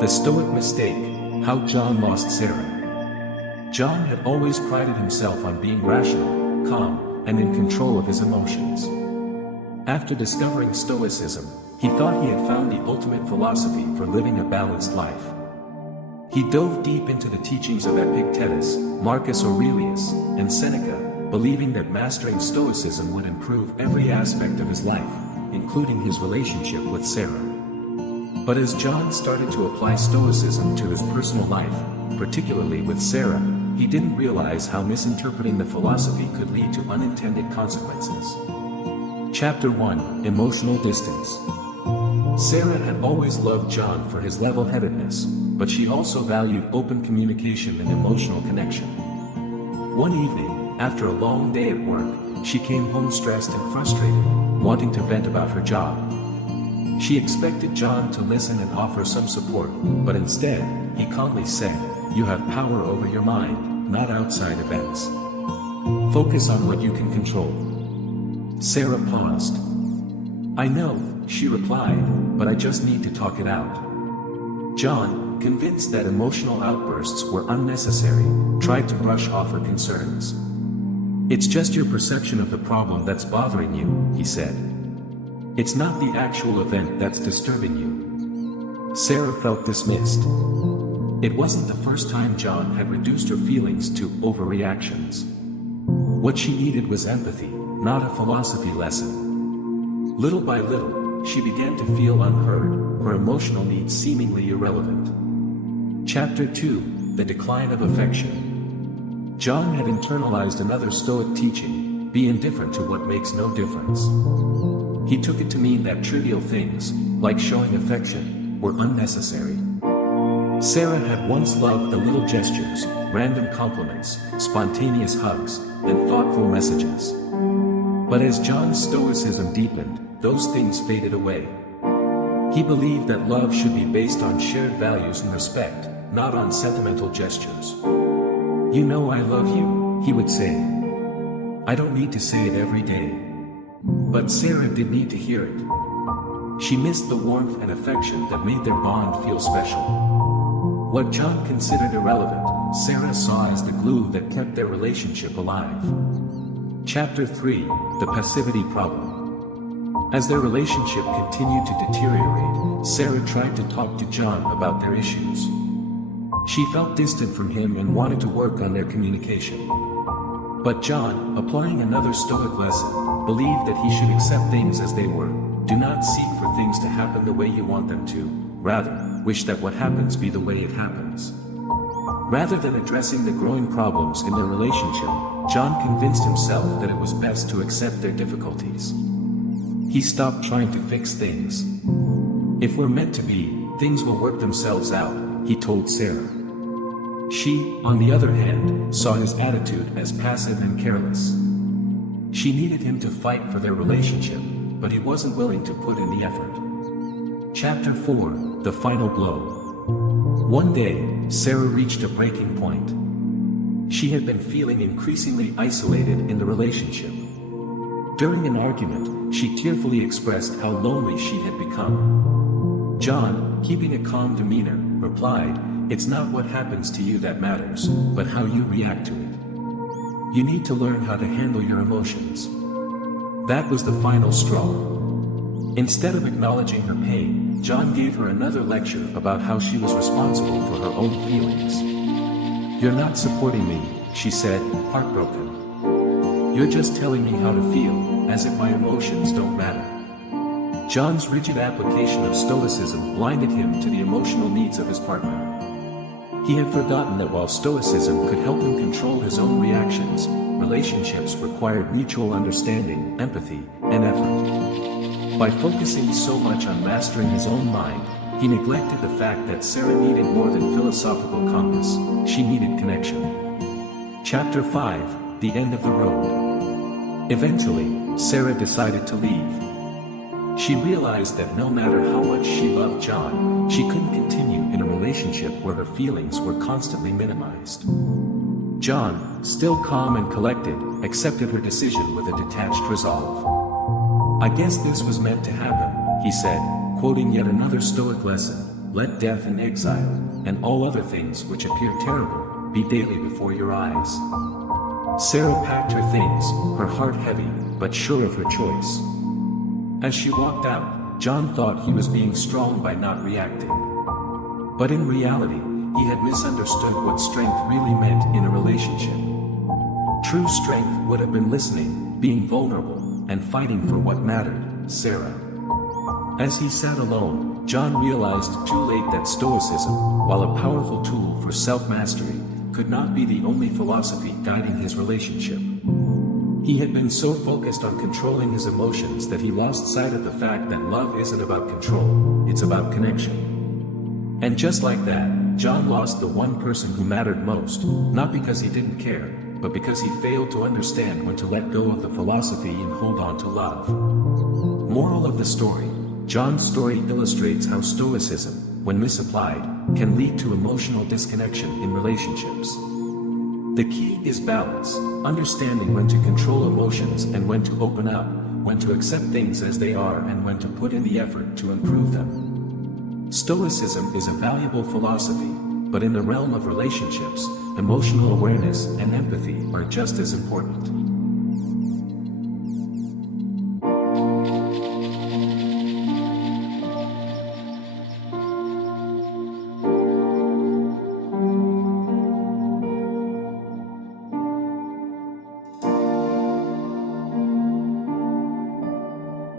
The Stoic Mistake: How John Lost Sarah. John had always prided himself on being rational, calm, and in control of his emotions. After discovering Stoicism, he thought he had found the ultimate philosophy for living a balanced life. He dove deep into the teachings of Epictetus, Marcus Aurelius, and Seneca, believing that mastering Stoicism would improve every aspect of his life, including his relationship with Sarah. But as John started to apply Stoicism to his personal life, particularly with Sarah, he didn't realize how misinterpreting the philosophy could lead to unintended consequences. Chapter 1: Emotional Distance. Sarah had always loved John for his level-headedness, but she also valued open communication and emotional connection. One evening, after a long day at work, she came home stressed and frustrated, wanting to vent about her job. She expected John to listen and offer some support, but instead, he calmly said, "You have power over your mind, not outside events. Focus on what you can control." Sarah paused. "I know," she replied, "but I just need to talk it out." John, convinced that emotional outbursts were unnecessary, tried to brush off her concerns. "It's just your perception of the problem that's bothering you," he said. "It's not the actual event that's disturbing you." Sarah felt dismissed. It wasn't the first time John had reduced her feelings to overreactions. What she needed was empathy, not a philosophy lesson. Little by little, she began to feel unheard, her emotional needs seemingly irrelevant. Chapter 2: The Decline of Affection. John had internalized another Stoic teaching: be indifferent to what makes no difference. He took it to mean that trivial things, like showing affection, were unnecessary. Sarah had once loved the little gestures, random compliments, spontaneous hugs, and thoughtful messages. But as John's Stoicism deepened, those things faded away. He believed that love should be based on shared values and respect, not on sentimental gestures. "You know I love you," he would say. "I don't need to say it every day." But Sarah did need to hear it. She missed the warmth and affection that made their bond feel special. What John considered irrelevant, Sarah saw as the glue that kept their relationship alive. Chapter 3: The Passivity Problem. As their relationship continued to deteriorate, Sarah tried to talk to John about their issues. She felt distant from him and wanted to work on their communication. But John, applying another Stoic lesson, believed that he should accept things as they were. Do not seek for things to happen the way you want them to, rather, wish that what happens be the way it happens. Rather than addressing the growing problems in their relationship, John convinced himself that it was best to accept their difficulties. He stopped trying to fix things. "If we're meant to be, things will work themselves out," he told Sarah. She, on the other hand, saw his attitude as passive and careless. She needed him to fight for their relationship, but he wasn't willing to put in the effort. Chapter 4: The Final Blow. One day, Sarah reached a breaking point. She had been feeling increasingly isolated in the relationship. During an argument, she tearfully expressed how lonely she had become. John, keeping a calm demeanor, replied, "It's not what happens to you that matters, but how you react to it. You need to learn how to handle your emotions." That was the final straw. Instead of acknowledging her pain, John gave her another lecture about how she was responsible for her own feelings. "You're not supporting me," she said, heartbroken. "You're just telling me how to feel, as if my emotions don't matter." John's rigid application of Stoicism blinded him to the emotional needs of his partner. He had forgotten that while Stoicism could help him control his own reactions, relationships required mutual understanding, empathy, and effort. By focusing so much on mastering his own mind, he neglected the fact that Sarah needed more than philosophical compass, she needed connection. Chapter 5: The End of the Road. Eventually, Sarah decided to leave. She realized that no matter how much she loved John, she couldn't continue in a relationship where her feelings were constantly minimized. John, still calm and collected, accepted her decision with a detached resolve. "I guess this was meant to happen," he said, quoting yet another Stoic lesson: let death and exile, and all other things which appear terrible, be daily before your eyes. Sarah packed her things, her heart heavy, but sure of her choice. As she walked out, John thought he was being strong by not reacting. But in reality, he had misunderstood what strength really meant in a relationship. True strength would have been listening, being vulnerable, and fighting for what mattered, Sarah. As he sat alone, John realized too late that Stoicism, while a powerful tool for self-mastery, could not be the only philosophy guiding his relationship. He had been so focused on controlling his emotions that he lost sight of the fact that love isn't about control, it's about connection. And just like that, John lost the one person who mattered most, not because he didn't care, but because he failed to understand when to let go of the philosophy and hold on to love. Moral of the story: John's story illustrates how Stoicism, when misapplied, can lead to emotional disconnection in relationships. The key is balance, understanding when to control emotions and when to open up, when to accept things as they are and when to put in the effort to improve them. Stoicism is a valuable philosophy, but in the realm of relationships, emotional awareness and empathy are just as important.